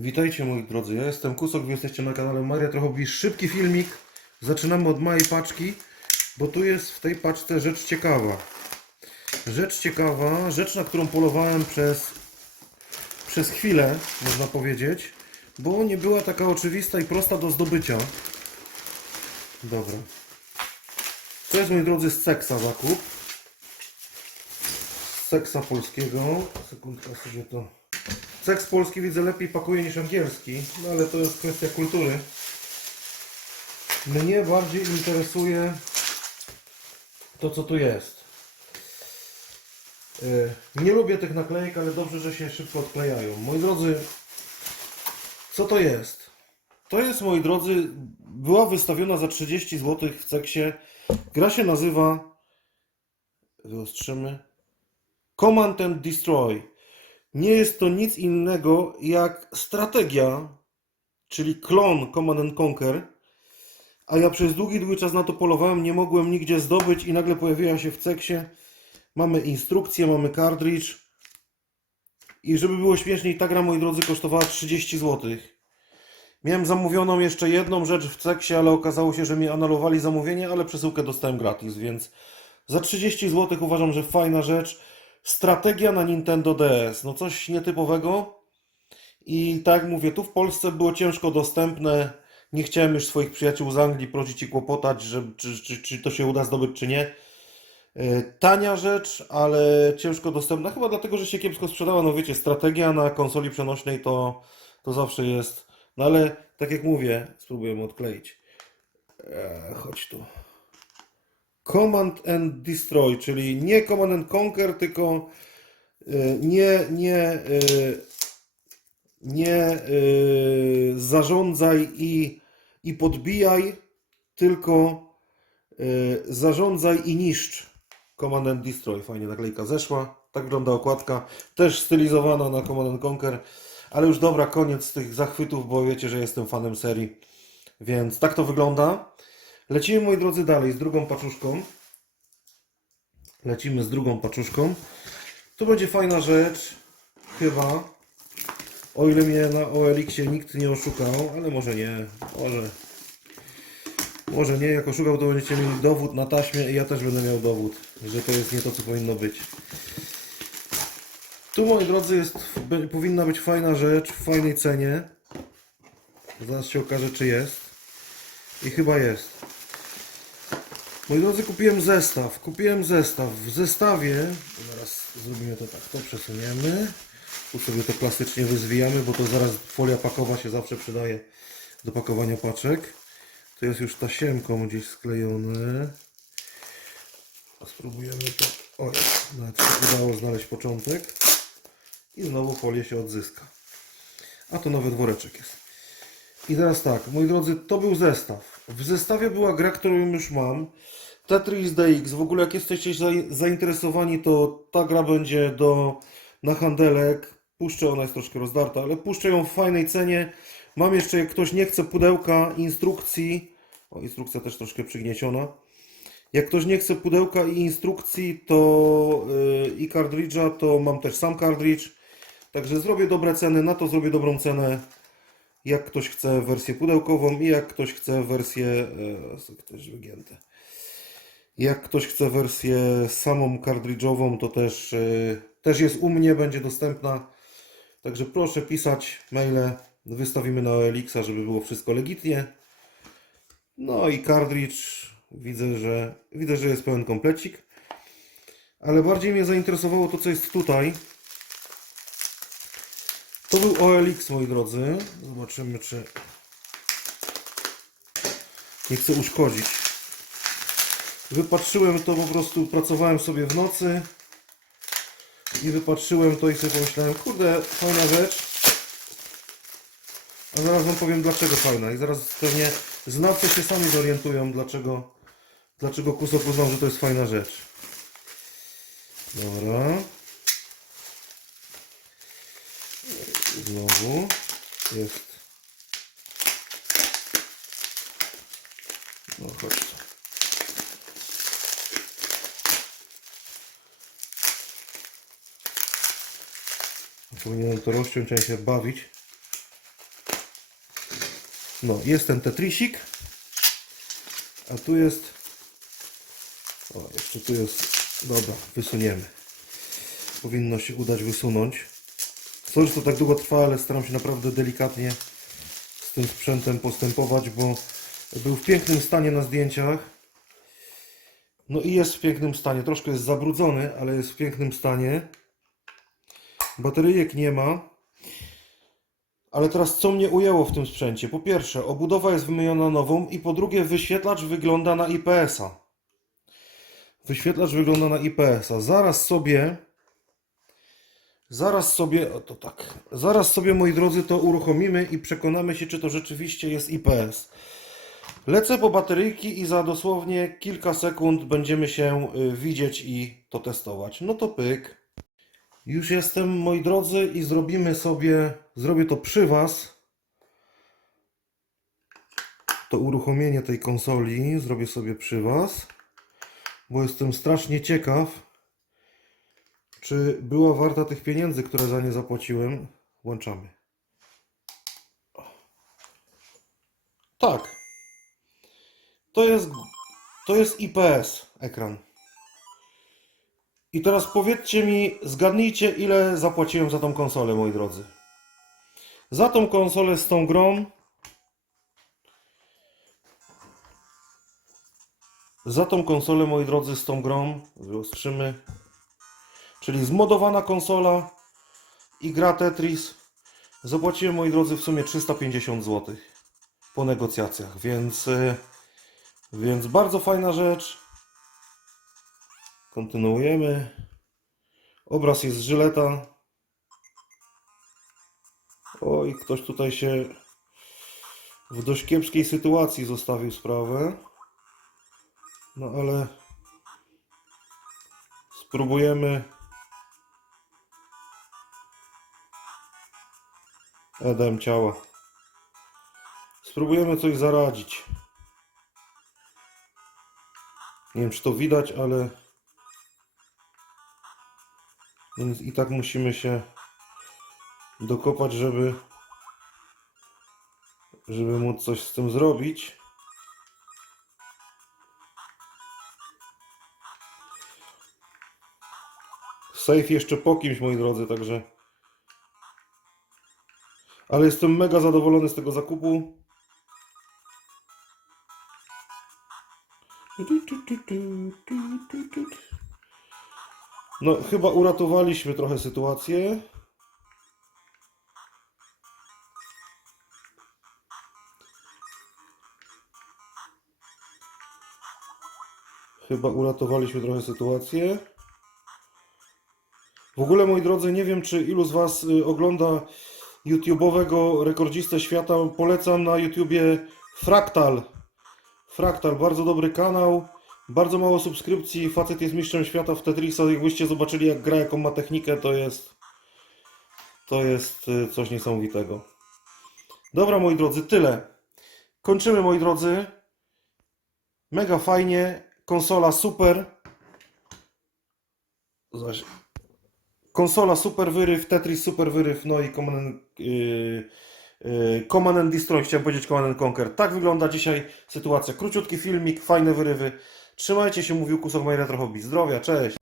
Witajcie moi drodzy, ja jestem Kusok, wy jesteście na kanale Maria Trochowicz. Szybki filmik, zaczynamy od małej paczki, bo tu jest w tej paczce rzecz ciekawa. Rzecz ciekawa, rzecz na którą polowałem przez, przez chwilę, można powiedzieć, bo nie była taka oczywista i prosta do zdobycia. Dobra. To jest moi drodzy z Seksa zakup. Z Seksa polskiego. Sekundka sobie to... Seks polski widzę lepiej pakuje niż angielski, no ale to jest kwestia kultury. Mnie bardziej interesuje to, co tu jest. Yy, Nie lubię tych naklejek, ale dobrze, że się szybko odklejają. Moi drodzy, co to jest? To jest, moi drodzy, była wystawiona za 30 zł w Ceksie. Gra się nazywa, wyostrzymy, Command and Destroy. Nie jest to nic innego jak strategia, czyli klon Command and Conquer. A ja przez długi, długi czas na to polowałem, nie mogłem nigdzie zdobyć i nagle pojawiła się w ceksie. Mamy instrukcję, mamy cartridge. I żeby było śmieszniej, ta gra, moi drodzy, kosztowała 30 zł. Miałem zamówioną jeszcze jedną rzecz w ceksie, ale okazało się, że mi anulowali zamówienie, ale przesyłkę dostałem gratis, więc za 30 zł uważam, że fajna rzecz. Strategia na Nintendo DS. No coś nietypowego. I tak mówię, tu w Polsce było ciężko dostępne. Nie chciałem już swoich przyjaciół z Anglii prosić i kłopotać, że, czy, czy, czy to się uda zdobyć, czy nie. E, Tania rzecz, ale ciężko dostępna. Chyba dlatego, że się kiepsko sprzedała. No wiecie, strategia na konsoli przenośnej to, to zawsze jest. No ale tak jak mówię, spróbujemy odkleić. E, chodź tu. Command and Destroy, czyli nie Command and Conquer, tylko y, nie, nie, y, nie y, zarządzaj i, i podbijaj, tylko zarządzaj i niszcz. Command and Destroy, fajnie naklejka zeszła. Tak wygląda okładka, też stylizowana na Command and Conquer. Ale już dobra, koniec tych zachwytów, bo wiecie, że jestem fanem serii. Więc tak to wygląda. Lecimy, moi drodzy, dalej z drugą paczuszką. Lecimy z drugą paczuszką. Tu będzie fajna rzecz, chyba. O ile mnie na OLX-ie nikt nie oszukał, ale może nie, może. Może nie, jak oszukał, to będziecie mieli dowód na taśmie i ja też będę miał dowód, że to jest nie to, co powinno być. Tu, moi drodzy, jest, powinna być fajna rzecz w fajnej cenie. Zaraz się okaże, czy jest. I chyba jest. Moi drodzy, kupiłem zestaw. Kupiłem zestaw. W zestawie, zaraz zrobimy to tak, to przesuniemy. Tu sobie to klasycznie wyzwijamy, bo to zaraz folia pakowa się zawsze przydaje do pakowania paczek. To jest już tasiemką gdzieś sklejone. Spróbujemy to. O, nawet się udało znaleźć początek. I znowu folię się odzyska. A to nowy woreczek jest. I teraz tak, moi drodzy, to był zestaw. W zestawie była gra, którą już mam. Tetris DX. W ogóle jak jesteście za- zainteresowani, to ta gra będzie do na handelek. Puszczę, ona jest troszkę rozdarta, ale puszczę ją w fajnej cenie. Mam jeszcze, jak ktoś nie chce pudełka, instrukcji. O, instrukcja też troszkę przygnieciona. Jak ktoś nie chce pudełka i instrukcji, to yy, i kartridża, to mam też sam kartridż. Także zrobię dobre ceny, na to zrobię dobrą cenę jak ktoś chce wersję pudełkową i jak ktoś chce wersję e, też wygięte. Jak ktoś chce wersję samą kartridżową, to też, e, też jest u mnie, będzie dostępna. Także proszę pisać maile, wystawimy na OLX-a, żeby było wszystko legitnie. No i kartridż, widzę, że widzę, że jest pełen komplecik. Ale bardziej mnie zainteresowało to, co jest tutaj. To był OLX, moi drodzy. Zobaczymy, czy nie chcę uszkodzić. Wypatrzyłem to po prostu, pracowałem sobie w nocy i wypatrzyłem to i sobie pomyślałem, kurde, fajna rzecz. A zaraz wam powiem dlaczego fajna i zaraz pewnie znawcy się sami zorientują, dlaczego, dlaczego Kusok uznał, że to jest fajna rzecz. Dobra. Znowu jest. No chodź. Powinienem to rozciąć, a się bawić. No, jest ten Tetrisik. A tu jest... O, jeszcze tu jest... Dobra, wysuniemy. Powinno się udać wysunąć. Sorry, to tak długo trwa, ale staram się naprawdę delikatnie z tym sprzętem postępować, bo był w pięknym stanie na zdjęciach. No i jest w pięknym stanie. Troszkę jest zabrudzony, ale jest w pięknym stanie. Bateryjek nie ma. Ale teraz co mnie ujęło w tym sprzęcie? Po pierwsze, obudowa jest wymieniona nową i po drugie, wyświetlacz wygląda na IPS-a. Wyświetlacz wygląda na IPS-a. Zaraz sobie Zaraz sobie, o to tak, zaraz sobie moi drodzy to uruchomimy i przekonamy się, czy to rzeczywiście jest IPS. Lecę po bateryjki i za dosłownie kilka sekund będziemy się y, widzieć i to testować. No to pyk. Już jestem, moi drodzy, i zrobimy sobie, zrobię to przy Was. To uruchomienie tej konsoli zrobię sobie przy Was, bo jestem strasznie ciekaw, czy była warta tych pieniędzy, które za nie zapłaciłem. Włączamy. Tak. To jest, to jest IPS ekran. I teraz powiedzcie mi, zgadnijcie, ile zapłaciłem za tą konsolę, moi drodzy. Za tą konsolę z tą grą. Za tą konsolę, moi drodzy, z tą grą. Wyostrzymy. Czyli zmodowana konsola i gra Tetris. Zapłaciłem, moi drodzy, w sumie 350 zł po negocjacjach, więc, y, więc bardzo fajna rzecz. Kontynuujemy. Obraz jest z żyleta. Oj, ktoś tutaj się w dość kiepskiej sytuacji zostawił sprawę. No ale spróbujemy Edem ciała. Spróbujemy coś zaradzić. Nie wiem, czy to widać, ale więc i tak musimy się dokopać, żeby żeby móc coś z tym zrobić. Safe jeszcze po kimś, moi drodzy, także ale jestem mega zadowolony z tego zakupu. No, chyba uratowaliśmy trochę sytuację. Chyba uratowaliśmy trochę sytuację. W ogóle, moi drodzy, nie wiem, czy ilu z Was y, ogląda YouTube'owego rekordzistę świata. Polecam na YouTubie Fractal. Fractal, bardzo dobry kanał. Bardzo mało subskrypcji. Facet jest mistrzem świata w Tetrisa. Jakbyście zobaczyli, jak gra, jaką ma technikę, to jest. To jest y, coś niesamowitego. Dobra, moi drodzy, tyle. Kończymy, moi drodzy. Mega fajnie. Konsola super. Zaś konsola super wyryw, Tetris super wyryw, no i Command, and- yy, yy, Command and Destroy, chciałem powiedzieć Command and Conquer. Tak wygląda dzisiaj sytuacja. Króciutki filmik, fajne wyrywy. Trzymajcie się, mówił Kusok Maj Retro Hobby. Zdrowia, cześć!